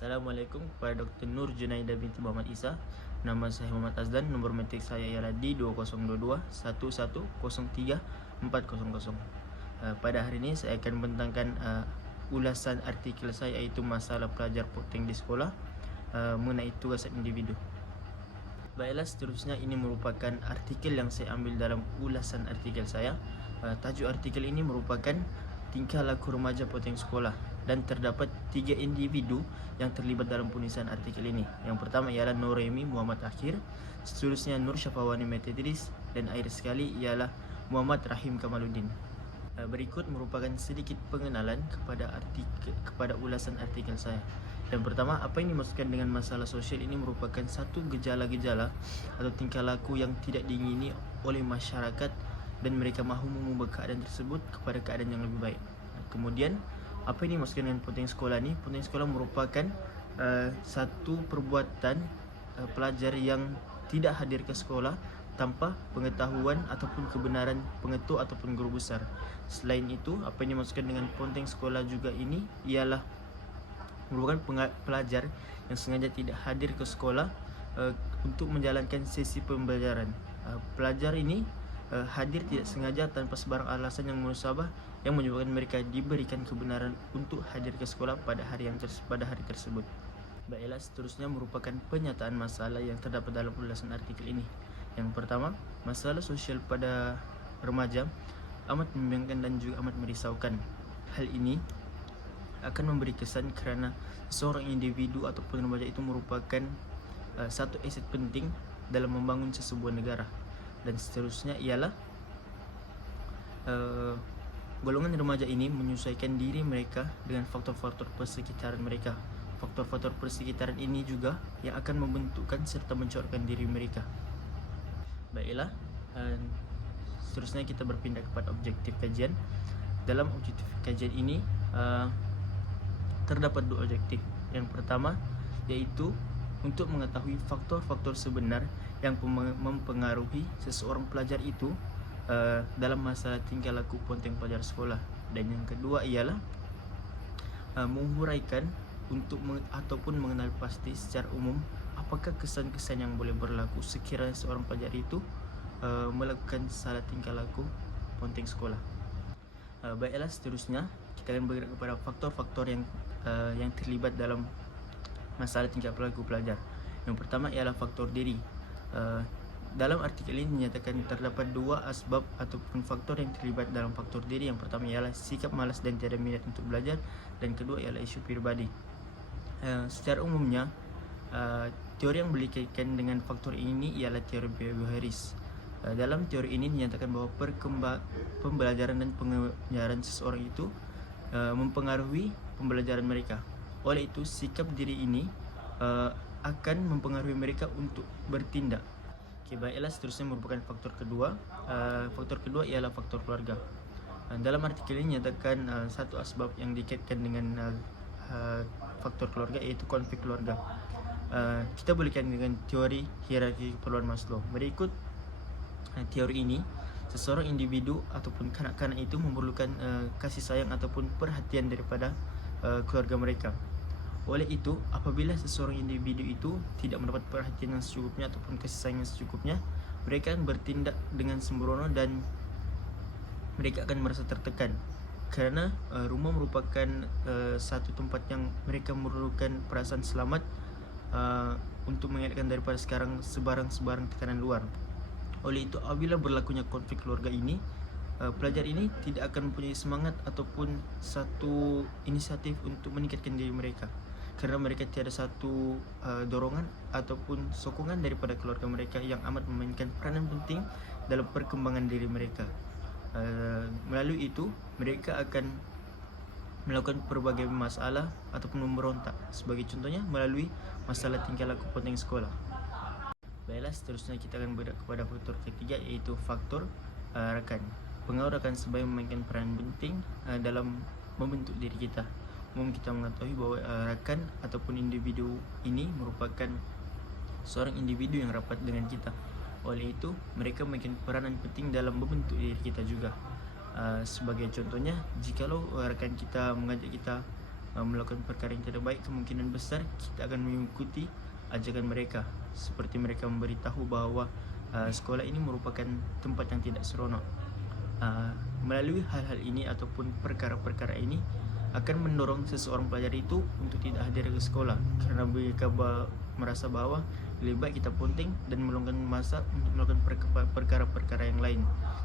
Assalamualaikum kepada Dr. Nur Junaida binti Muhammad Isa. Nama saya Muhammad Azdan. Nomor metrik saya ialah D2022 1103 400. Pada hari ini saya akan membentangkan ulasan artikel saya, iaitu masalah pelajar ponteng di sekolah mengenai tugas individu. Baiklah, seterusnya ini merupakan artikel yang saya ambil dalam ulasan artikel saya. Tajuk artikel ini merupakan tingkah laku remaja ponteng sekolah, dan terdapat 3 individu yang terlibat dalam penulisan artikel ini. Yang pertama ialah Noremi Muhammad Akhir, seterusnya Nur Syafawani Metedris, dan akhir sekali ialah Muhammad Rahim Kamaluddin. Berikut merupakan sedikit pengenalan kepada ulasan artikel saya. Yang pertama, apa yang dimaksudkan dengan masalah sosial ini merupakan satu gejala-gejala atau tingkah laku yang tidak diingini oleh masyarakat, dan mereka mahu mengubah keadaan tersebut kepada keadaan yang lebih baik. Kemudian, apa yang dimaksudkan dengan ponteng sekolah ni? Ponteng sekolah merupakan satu perbuatan pelajar yang tidak hadir ke sekolah tanpa pengetahuan ataupun kebenaran pengetua ataupun guru besar. Selain itu, apa yang dimaksudkan dengan ponteng sekolah juga ini ialah merupakan pelajar yang sengaja tidak hadir ke sekolah untuk menjalankan sesi pembelajaran. Pelajar ini hadir tidak sengaja tanpa sebarang alasan yang munasabah yang menyebabkan mereka diberikan kebenaran untuk hadir ke sekolah pada hari tersebut. Baiklah, seterusnya merupakan penyataan masalah yang terdapat dalam ulasan artikel ini. Yang pertama, masalah sosial pada remaja amat membimbangkan dan juga amat merisaukan. Hal ini akan memberi kesan kerana seorang individu ataupun remaja itu merupakan satu aset penting dalam membangun sesebuah negara. Dan seterusnya ialah golongan remaja ini menyesuaikan diri mereka dengan faktor-faktor persekitaran mereka. Faktor-faktor persekitaran ini juga yang akan membentukkan serta mencorakkan diri mereka. Baiklah, seterusnya kita berpindah kepada objektif kajian. Dalam objektif kajian ini terdapat 2 objektif. Yang pertama iaitu untuk mengetahui faktor-faktor sebenar yang mempengaruhi seseorang pelajar itu dalam masalah tingkah laku ponteng pelajar sekolah. Dan yang kedua ialah menghuraikan ataupun mengenal pasti secara umum apakah kesan-kesan yang boleh berlaku sekiranya seorang pelajar itu melakukan salah tingkah laku ponteng sekolah. Baiklah, seterusnya kita akan bergerak kepada faktor-faktor yang terlibat dalam masalah tingkah laku pelajar. Yang pertama ialah faktor diri. Dalam artikel ini dinyatakan terdapat 2 asbab ataupun faktor yang terlibat dalam faktor diri. Yang pertama ialah sikap malas dan tiada minat untuk belajar, dan kedua ialah isu pribadi. Secara umumnya, teori yang boleh dikaitkan dengan faktor ini ialah teori behavioris. Dalam teori ini dinyatakan bahawa pembelajaran dan pengajaran seseorang itu mempengaruhi pembelajaran mereka. Oleh itu, sikap diri ini akan mempengaruhi mereka untuk bertindak. Baiklah, seterusnya merupakan faktor kedua. Faktor kedua ialah faktor keluarga. Dalam artikel ini dinyatakan satu asbab yang dikaitkan dengan faktor keluarga, iaitu konflik keluarga. Kita boleh kaitkan dengan teori hierarki keperluan Maslow. Berikut teori ini, seseorang individu ataupun kanak-kanak itu memerlukan kasih sayang ataupun perhatian daripada keluarga mereka. Oleh itu, apabila seseorang individu itu tidak mendapat perhatian yang secukupnya ataupun kasih sayang yang secukupnya, mereka akan bertindak dengan sembrono dan mereka akan merasa tertekan. Kerana rumah merupakan satu tempat yang mereka memerlukan perasaan selamat untuk mengelakkan daripada sekarang sebarang tekanan luar. Oleh itu, apabila berlakunya konflik keluarga ini, pelajar ini tidak akan mempunyai semangat ataupun satu inisiatif untuk meningkatkan diri mereka, kerana mereka tiada satu dorongan ataupun sokongan daripada keluarga mereka yang amat memainkan peranan penting dalam perkembangan diri mereka. Melalui itu, mereka akan melakukan berbagai masalah ataupun memberontak. Sebagai contohnya, melalui masalah tingkah laku ponteng sekolah. Baiklah, seterusnya kita akan bergerak kepada faktor ketiga, iaitu faktor rakan. Pengaruh rakan sebagai memainkan peranan penting dalam membentuk diri kita. Umum kita mengetahui bahawa rakan ataupun individu ini merupakan seorang individu yang rapat dengan kita. Oleh itu, mereka memainkan peranan penting dalam membentuk diri kita juga. Sebagai contohnya, jikalau rakan kita mengajak kita melakukan perkara yang tidak baik, kemungkinan besar kita akan mengikuti ajakan mereka, seperti mereka memberitahu bahwa sekolah ini merupakan tempat yang tidak seronok. Melalui hal-hal ini ataupun perkara-perkara ini akan mendorong seseorang pelajar itu untuk tidak hadir ke sekolah, karena mereka merasa bahwa lebih baik kita ponteng dan meluangkan masa untuk melakukan perkara-perkara yang lain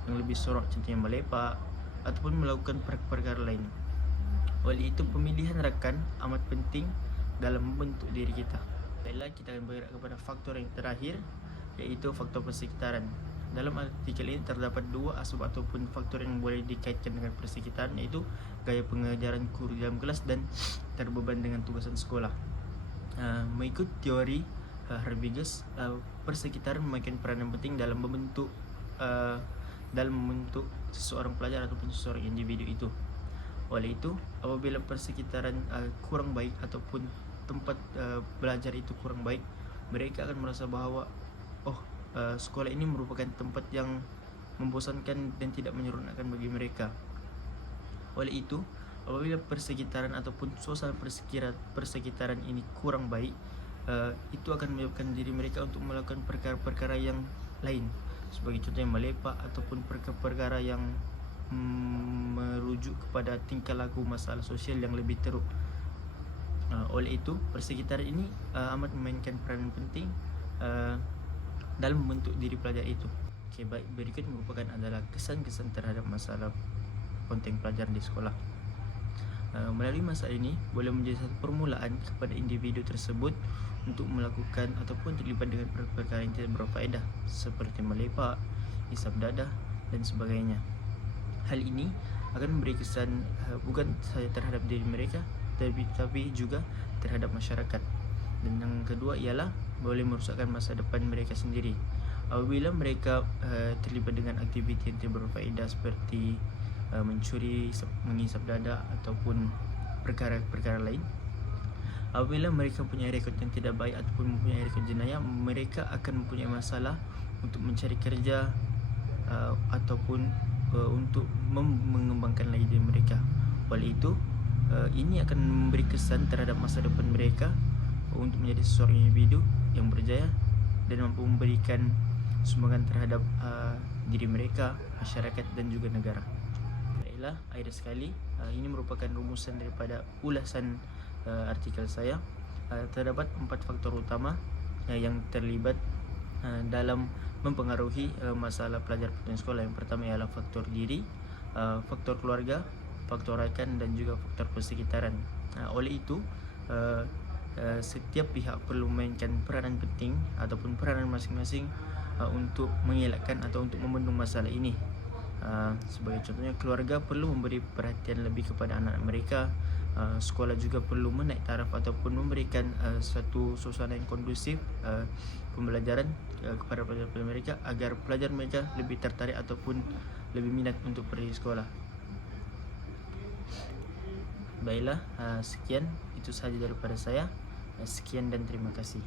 yang lebih seronok, contohnya melepak ataupun melakukan perkara lain. Oleh itu, pemilihan rakan amat penting dalam membentuk diri kita. Baiklah, kita akan bergerak kepada faktor yang terakhir, yaitu faktor persekitaran. Dalam artikel ini terdapat dua asbab ataupun faktor yang boleh dikaitkan dengan persekitaran, yaitu gaya pengajaran guru dalam kelas dan terbeban dengan tugasan sekolah. Mengikut teori Harbiges, persekitaran memainkan peranan penting dalam membentuk seseorang pelajar ataupun seseorang individu itu. Oleh itu, apabila persekitaran kurang baik ataupun tempat belajar itu kurang baik, mereka akan merasa bahwa sekolah ini merupakan tempat yang membosankan dan tidak menyeronokkan bagi mereka. Oleh itu, apabila persekitaran ataupun suasana persekitaran ini kurang baik, itu akan menyebabkan diri mereka untuk melakukan perkara-perkara yang lain, sebagai contohnya melepak ataupun perkara-perkara yang merujuk kepada tingkah laku masalah sosial yang lebih teruk. Oleh itu, persekitaran ini amat memainkan peranan penting dalam membentuk diri pelajar itu. Baik, berikut merupakan adalah kesan-kesan terhadap masalah ponteng pelajar di sekolah. Melalui masalah ini boleh menjadi satu permulaan kepada individu tersebut untuk melakukan ataupun terlibat dengan perkara yang tidak berfaedah, seperti melepak, hisap dadah, dan sebagainya. Hal ini akan memberi kesan bukan saja terhadap diri mereka, tapi juga terhadap masyarakat. Dan yang kedua ialah boleh merusakkan masa depan mereka sendiri. Apabila mereka terlibat dengan aktiviti yang tidak berfaedah seperti mencuri, menghisap dadah ataupun perkara-perkara lain, apabila mereka mempunyai rekod yang tidak baik ataupun mempunyai rekod jenayah, mereka akan mempunyai masalah untuk mencari kerja ataupun untuk mengembangkan lagi diri mereka. Oleh itu, ini akan memberi kesan terhadap masa depan mereka untuk menjadi seseorang individu yang berjaya dan mampu memberikan sumbangan terhadap diri mereka, masyarakat, dan juga negara. Baiklah, akhir sekali, ini merupakan rumusan daripada ulasan artikel saya. Terdapat 4 faktor utama yang terlibat dalam mempengaruhi masalah pelajar ponteng sekolah. Yang pertama ialah faktor diri, faktor keluarga, faktor rakan, dan juga faktor persekitaran. Oleh itu, setiap pihak perlu memainkan peranan penting ataupun peranan masing-masing untuk mengelakkan atau untuk membendung masalah ini. Sebagai contohnya, keluarga perlu memberi perhatian lebih kepada anak-anak mereka. Sekolah juga perlu menaik taraf ataupun memberikan suatu suasana yang kondusif pembelajaran kepada pelajar-pelajar mereka, agar pelajar mereka lebih tertarik ataupun lebih minat untuk pergi sekolah. Baiklah, sekian, itu sahaja daripada saya. Sekian dan terima kasih.